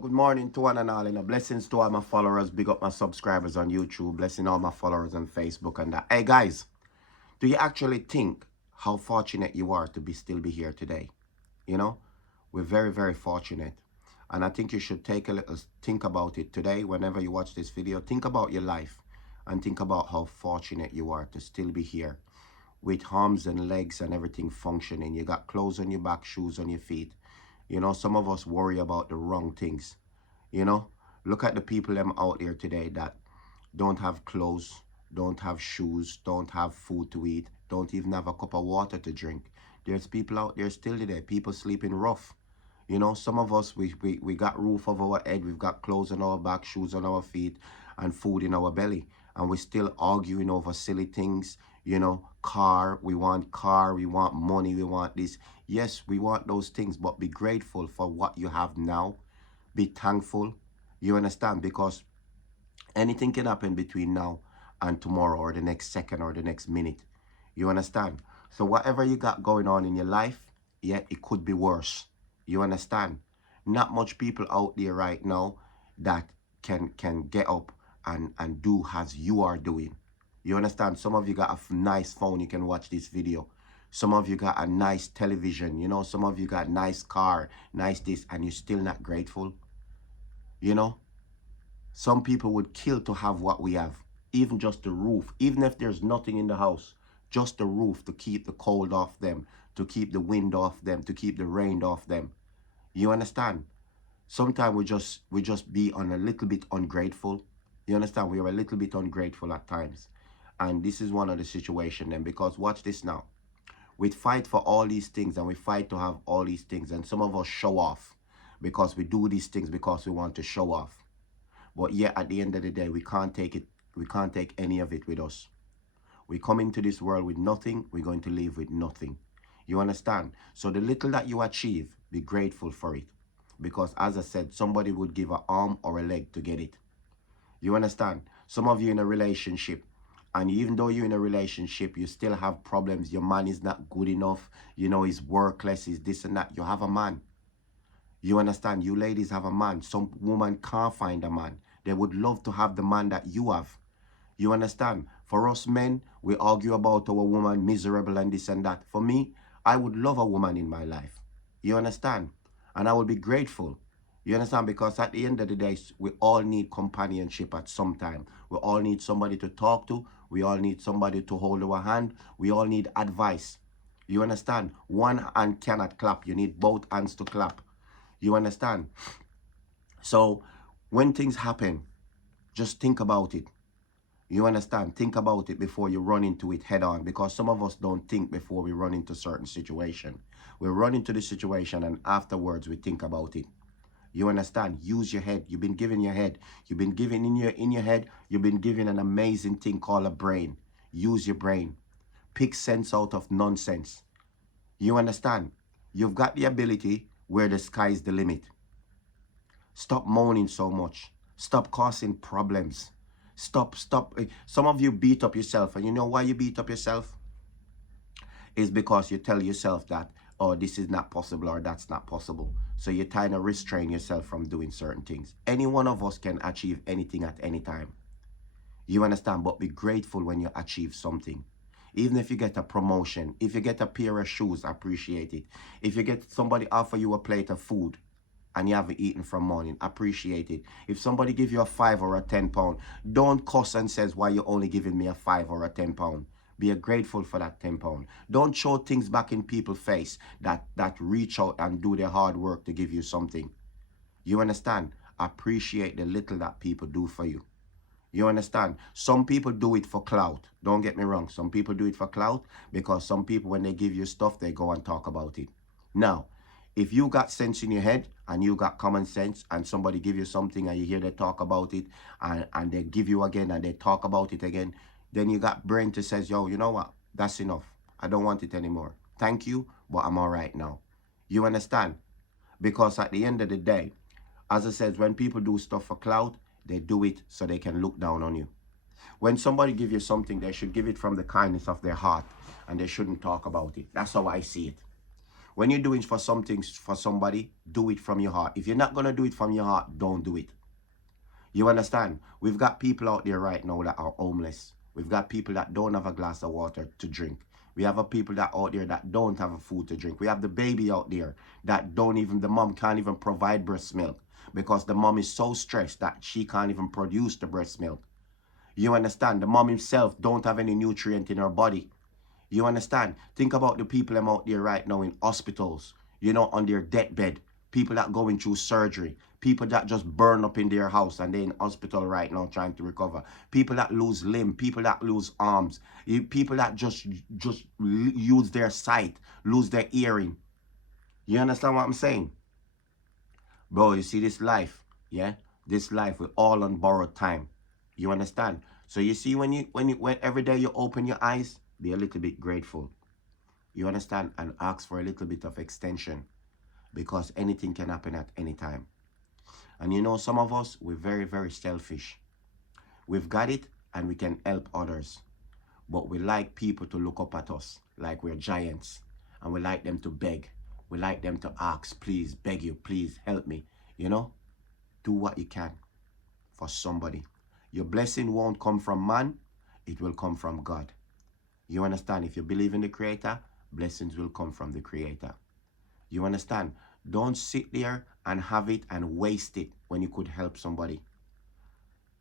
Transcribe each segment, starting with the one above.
Good morning to one and all, and blessings to all my followers. Big up my subscribers on YouTube. Blessing all my followers on Facebook and that. Hey guys, do you actually think how fortunate you are to still be here today? You know, we're very, very fortunate. And I think you should take a little think about it today. Whenever you watch this video, think about your life and think about how fortunate you are to still be here with arms and legs and everything functioning. You got clothes on your back, shoes on your feet. You know, some of us worry about the wrong things. You know, look at the people them out there today that don't have clothes, don't have shoes, don't have food to eat, don't even have a cup of water to drink. There's people out there still today, people sleeping rough. You know, some of us, we got roof over our head, we've got clothes on our back, shoes on our feet, and food in our belly. And we're still arguing over silly things, you know, car, we want money, we want this. Yes, we want those things, but be grateful for what you have now. Be thankful. You understand? Because anything can happen between now and tomorrow or the next second or the next minute. You understand? So whatever you got going on in your life, yeah, it could be worse. You understand? Not much people out there right now that can get up and do as you are doing. You understand? Some of you got a nice phone, you can watch this video. Some of you got a nice television, you know, some of you got nice car, nice this, and you're still not grateful. You know, some people would kill to have what we have, even just the roof, even if there's nothing in the house, just the roof to keep the cold off them, to keep the wind off them, to keep the rain off them. You understand? Sometimes we just be on a little bit ungrateful. You understand? We are a little bit ungrateful at times. And this is one of the situation then, because watch this now. We fight for all these things and we fight to have all these things, and some of us show off because we do these things because we want to show off. But yet at the end of the day, we can't take any of it with us. We come into this world with nothing, we're going to leave with nothing. You understand? So the little that you achieve, be grateful for it. Because as I said, somebody would give an arm or a leg to get it. You understand? Some of you in a relationship, and even though you're in a relationship, you still have problems. Your man is not good enough. You know, he's workless, he's this and that. You have a man. You understand? You ladies have a man. Some woman can't find a man. They would love to have the man that you have. You understand? For us men, we argue about our woman miserable and this and that. For me, I would love a woman in my life. You understand? And I would be grateful. You understand? Because at the end of the day, we all need companionship at some time. We all need somebody to talk to. We all need somebody to hold our hand. We all need advice. You understand? One hand cannot clap. You need both hands to clap. You understand? So when things happen, just think about it. You understand? Think about it before you run into it head on, because some of us don't think before we run into certain situation. We run into the situation and afterwards we think about it. You understand? Use your head. You've been given your head. You've been given in your head, you've been given an amazing thing called a brain. Use your brain. Pick sense out of nonsense. You understand? You've got the ability where the sky is the limit. Stop moaning so much. Stop causing problems. Stop. Some of you beat up yourself, and you know why you beat up yourself? Is because you tell yourself that, oh, this is not possible or that's not possible. So you're trying to restrain yourself from doing certain things. Any one of us can achieve anything at any time. You understand? But be grateful when you achieve something. Even if you get a promotion, if you get a pair of shoes, appreciate it. If you get somebody offer you a plate of food and you haven't eaten from morning, appreciate it. If somebody give you a 5 or a 10 pound, don't cuss and says, why you only giving me a 5 or a 10 pound. Be grateful for that 10 pound. Don't show things back in people's face that reach out and do their hard work to give you something. You understand? Appreciate the little that people do for you. You understand? Some people do it for clout. Don't get me wrong. Some people do it for clout because some people, when they give you stuff, they go and talk about it. Now, if you got sense in your head and you got common sense and somebody give you something and you hear they talk about it and they give you again and they talk about it again, then you got brain to says, yo, you know what? That's enough. I don't want it anymore. Thank you, but I'm all right now. You understand? Because at the end of the day, as I said, when people do stuff for clout, they do it so they can look down on you. When somebody give you something, they should give it from the kindness of their heart and they shouldn't talk about it. That's how I see it. When you're doing for something for somebody, do it from your heart. If you're not going to do it from your heart, don't do it. You understand? We've got people out there right now that are homeless. We've got people that don't have a glass of water to drink. We have a people that out there that don't have a food to drink. We have the baby out there that don't even, the mom can't even provide breast milk because the mom is so stressed that she can't even produce the breast milk. You understand? The mom himself don't have any nutrient in her body. You understand? Think about the people them out there right now in hospitals, you know, on their deathbed. People that going through surgery. People that just burn up in their house and they're in hospital right now trying to recover. People that lose limb. People that lose arms. People that just lose their sight, lose their hearing. You understand what I'm saying? Bro, you see this life, yeah? This life, we're all on borrowed time. You understand? So you see when every day you open your eyes, be a little bit grateful. You understand? And ask for a little bit of extension because anything can happen at any time. And you know, some of us, we're very, very selfish. We've got it and we can help others. But we like people to look up at us like we're giants. And we like them to beg. We like them to ask, please, beg you, please help me. You know, do what you can for somebody. Your blessing won't come from man. It will come from God. You understand? If you believe in the Creator, blessings will come from the Creator. You understand? Don't sit there and have it and waste it when you could help somebody.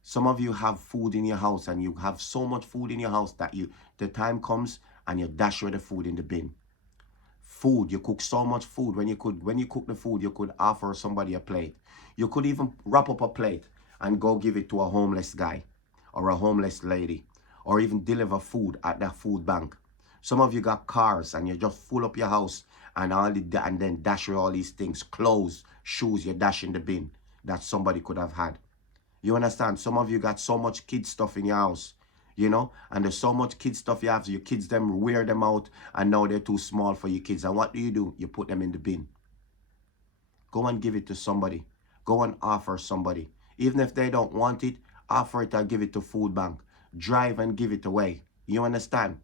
Some of you have food in your house and you have so much food in your house that the time comes and you dash away the food in the bin. Food, you cook so much food. When you cook the food, you could offer somebody a plate. You could even wrap up a plate and go give it to a homeless guy or a homeless lady, or even deliver food at that food bank. Some of you got cars and you just full up your house and then dash away all these things, clothes, shoes, you dash in the bin that somebody could have had. You understand? Some of you got so much kid stuff in your house, you know, and there's so much kid stuff you have, so your kids them wear them out and now they're too small for your kids. And what do? You put them in the bin. Go and give it to somebody. Go and offer somebody. Even if they don't want it, offer it and give it to food bank. Drive and give it away. You understand?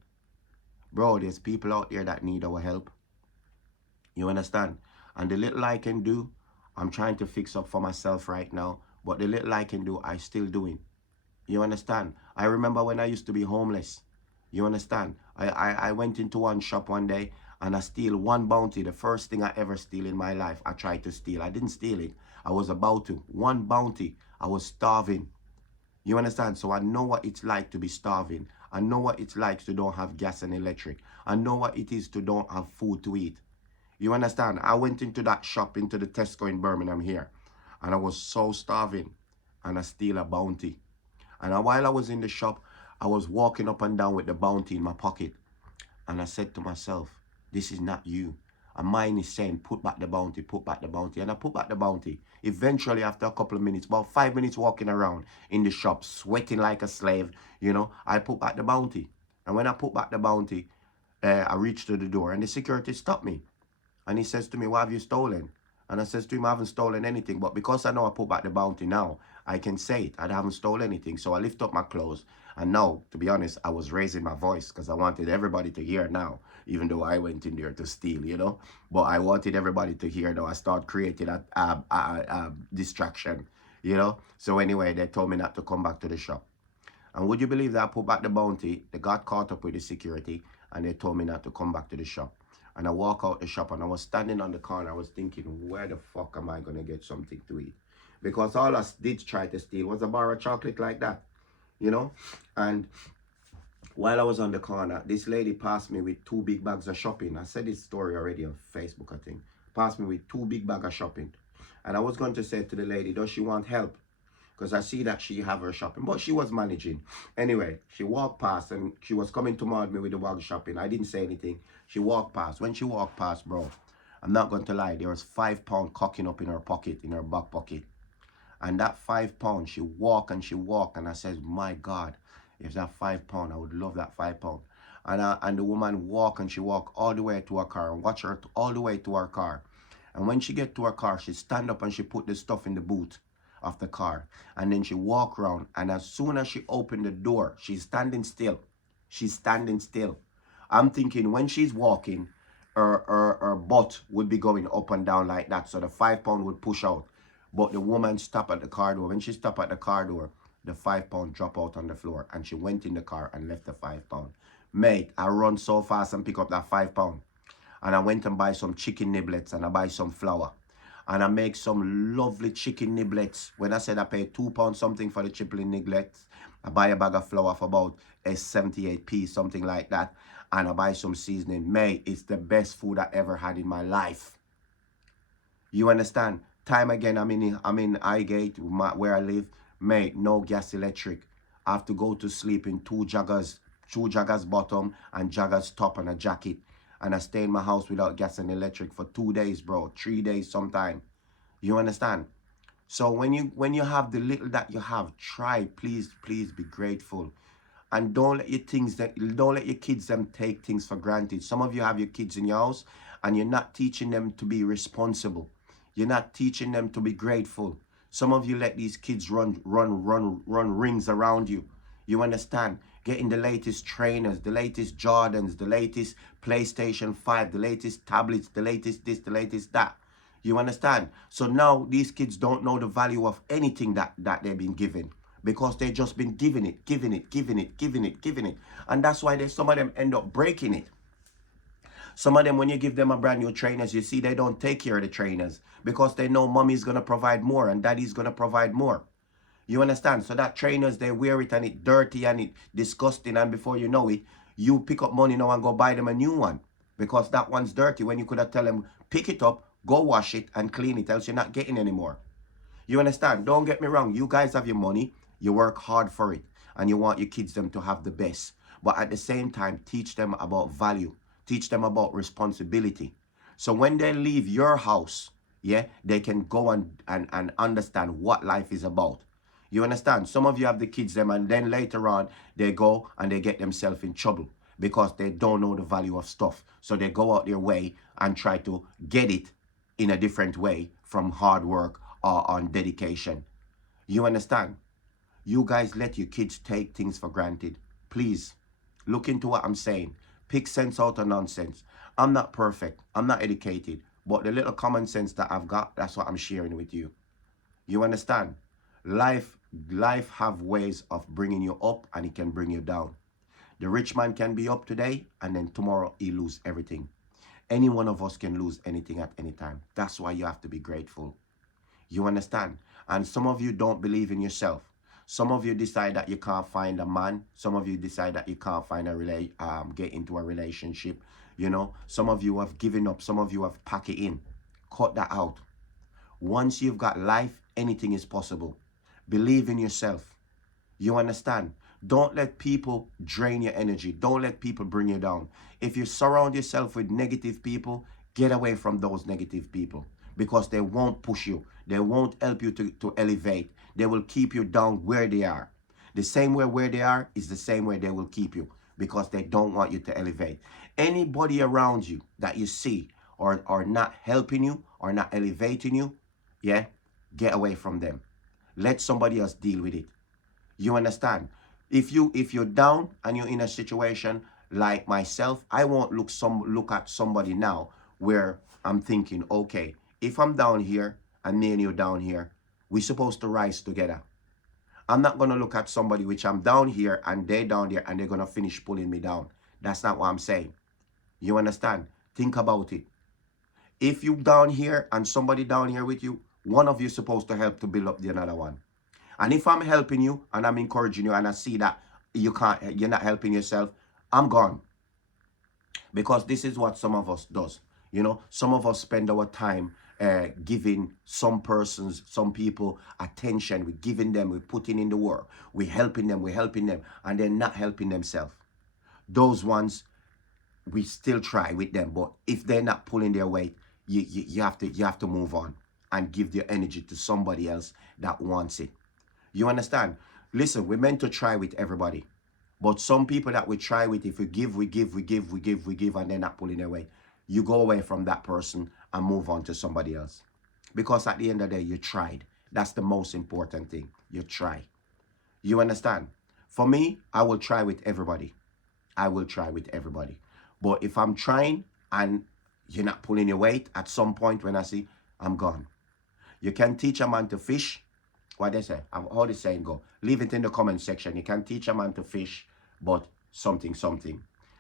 Bro, there's people out there that need our help. You understand? And the little I can do, I'm trying to fix up for myself right now. But the little I can do, I still doing. You understand? I remember when I used to be homeless. You understand? I went into one shop one day and I steal one bounty. The first thing I ever steal in my life, I tried to steal. I didn't steal it. I was about to. One bounty. I was starving. You understand? So I know what it's like to be starving. I know what it's like to don't have gas and electric. I know what it is to don't have food to eat. You understand? I went into that shop, into the Tesco in Birmingham here. And I was so starving. And I steal a bounty. And while I was in the shop, I was walking up and down with the bounty in my pocket. And I said to myself, this is not you. And mine is saying, put back the bounty, put back the bounty. And I put back the bounty. Eventually, after a couple of minutes, about 5 minutes walking around in the shop, sweating like a slave, you know, I put back the bounty. And when I put back the bounty, I reached to the door and the security stopped me. And he says to me, what have you stolen? And I says to him, I haven't stolen anything. But because I know I put back the bounty now, I can say it. I haven't stolen anything. So I lift up my clothes. And now, to be honest, I was raising my voice because I wanted everybody to hear now, even though I went in there to steal, you know. But I wanted everybody to hear, though. I started creating a distraction, you know. So anyway, they told me not to come back to the shop. And would you believe that I put back the bounty? They got caught up with the security and they told me not to come back to the shop. And I walk out the shop and I was standing on the corner. I was thinking, where the fuck am I going to get something to eat? Because all I did try to steal was a bar of chocolate like that, you know. And while I was on the corner, this lady passed me with 2 big bags of shopping. I said this story already on Facebook, I think. Passed me with 2 big bags of shopping. And I was going to say to the lady, does she want help? Because I see that she have her shopping, but she was managing. Anyway, she walked past and she was coming toward me with the bag shopping. I didn't say anything. She walked past. When she walked past, bro, I'm not going to lie, there was £5 cocking up in her pocket, in her back pocket. And that £5, she walked and I said, my God, if that £5, I would love that £5. And the woman walked and she walked all the way to her car and watch her all the way to her car. And when she get to her car, she stand up and she put the stuff in the boot of the car. And then she walk around. And as soon as she opened the door, she's standing still. She's standing still. I'm thinking when she's walking, her butt would be going up and down like that. So the 5 pound would push out. But the woman stopped at the car door. When she stopped at the car door, the 5 pound dropped out on the floor. And she went in the car and left the 5 pound. Mate, I run so fast and pick up that 5 pound. And I went and buy some chicken niblets and I buy some flour. And I make some lovely chicken niblets. When I said I paid £2 something for the chicken niblets, I buy a bag of flour for about a 78p, something like that. And I buy some seasoning. Mate, it's the best food I ever had in my life. You understand? Time again, I'm in Highgate, where I live. Mate, no gas electric. I have to go to sleep in two joggers bottom and joggers top and a jacket. And I stay in my house without gas and electric for 2 days, bro. 3 days sometime. You understand? So when you have the little that you have, try, please be grateful. And don't let your kids them take things for granted. Some of you have your kids in your house and you're not teaching them to be responsible. You're not teaching them to be grateful. Some of you let these kids run rings around you. You understand? Getting the latest trainers, the latest Jordans, the latest PlayStation 5, the latest tablets, the latest this, the latest that. You understand? So now these kids don't know the value of anything that they've been given, because they've just been giving it. And that's why some of them end up breaking it. Some of them, when you give them a brand new trainers, you see they don't take care of the trainers because they know mommy's going to provide more and daddy's going to provide more. You understand? So that trainers, they wear it and it's dirty and it's disgusting, and before you know it, you pick up money now and go buy them a new one because that one's dirty, when you could have tell them, pick it up, go wash it and clean it, else you're not getting any more. You understand? Don't get me wrong. You guys have your money. You work hard for it. And you want your kids them to have the best. But at the same time, teach them about value. Teach them about responsibility. So when they leave your house, yeah, they can go and understand what life is about. You understand? Some of you have the kids them, and then later on, they go and they get themselves in trouble because they don't know the value of stuff. So they go out their way and try to get it in a different way from hard work or on dedication. You understand? You guys let your kids take things for granted. Please, look into what I'm saying. Pick sense out of nonsense. I'm not perfect. I'm not educated. But the little common sense that I've got, that's what I'm sharing with you. You understand? Life have ways of bringing you up, and it can bring you down. The rich man can be up today and then tomorrow he lose everything. Any one of us can lose anything at any time. That's why you have to be grateful. You understand? And some of you don't believe in yourself. Some of you decide that you can't find a man. Some of you decide that you can't find get into a relationship. You know, some of you have given up. Some of you have packed it in. Cut that out. Once you've got life, anything is possible. Believe in yourself. You understand? Don't let people drain your energy. Don't let people bring you down. If you surround yourself with negative people, get away from those negative people, because they won't push you. They won't help you to elevate. They will keep you down where they are. The same way where they are is the same way they will keep you, because they don't want you to elevate. Anybody around you that you see or not helping you or not elevating you, yeah, get away from them. Let somebody else deal with it. You understand? If you're down and you're in a situation like myself, I won't look at somebody now where I'm thinking, okay, if I'm down here and me and you down here, we're supposed to rise together. I'm not going to look at somebody which I'm down here and they down there and they're going to finish pulling me down. That's not what I'm saying. You understand? Think about it. If you down here and somebody down here with you, one of you is supposed to help to build up the another one. And if I'm helping you and I'm encouraging you and I see that you're not helping yourself, I'm gone. Because this is what some of us does. You know, some of us spend our time giving some people attention. We're giving them, we're putting in the work, we're helping them, and they're not helping themselves. Those ones, we still try with them, but if they're not pulling their weight, you have to move on and give your energy to somebody else that wants it. You understand? Listen, we're meant to try with everybody. But some people that we try with, if we give, and they're not pulling their weight, you go away from that person and move on to somebody else. Because at the end of the day, you tried. That's the most important thing. You try. You understand? For me, I will try with everybody. I will try with everybody. But if I'm trying and You're not pulling your weight. At some point when I see, I'm gone. You can teach a man to fish. What they say? How the saying go? Leave it in the comment section. You can teach a man to fish, but something.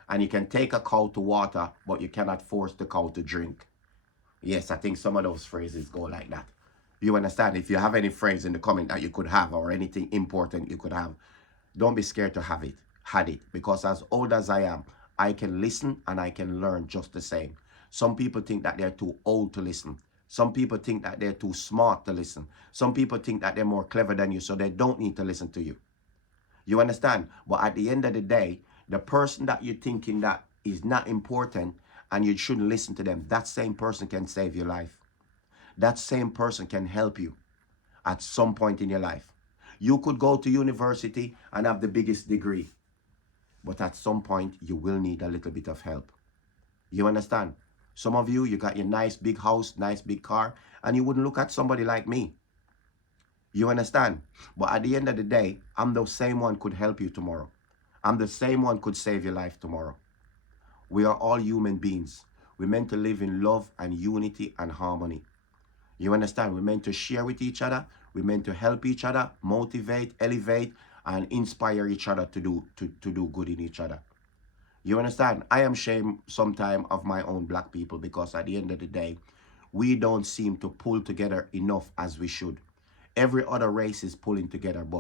And you can take a cow to water, but you cannot force the cow to drink. Yes, I think some of those phrases go like that. You understand? If you have any phrase in the comment that you could have or anything important you could have, don't be scared to have it. Had it. Because as old as I am, I can listen and I can learn just the same. Some people think that they're too old to listen. Some people think that they're too smart to listen. Some people think that they're more clever than you, so they don't need to listen to you. You understand? But at the end of the day, the person that you're thinking that is not important and you shouldn't listen to them, that same person can save your life. That same person can help you at some point in your life. You could go to university and have the biggest degree, but at some point you will need a little bit of help. You understand? Some of you got your nice big house, nice big car, and you wouldn't look at somebody like me. You understand? But at the end of the day, I'm the same one could help you tomorrow. I'm the same one could save your life tomorrow. We are all human beings. We're meant to live in love and unity and harmony. You understand? We're meant to share with each other. We're meant to help each other, motivate, elevate, and inspire each other to do good in each other. You understand? I am ashamed sometimes of my own black people because at the end of the day, we don't seem to pull together enough as we should. Every other race is pulling together, but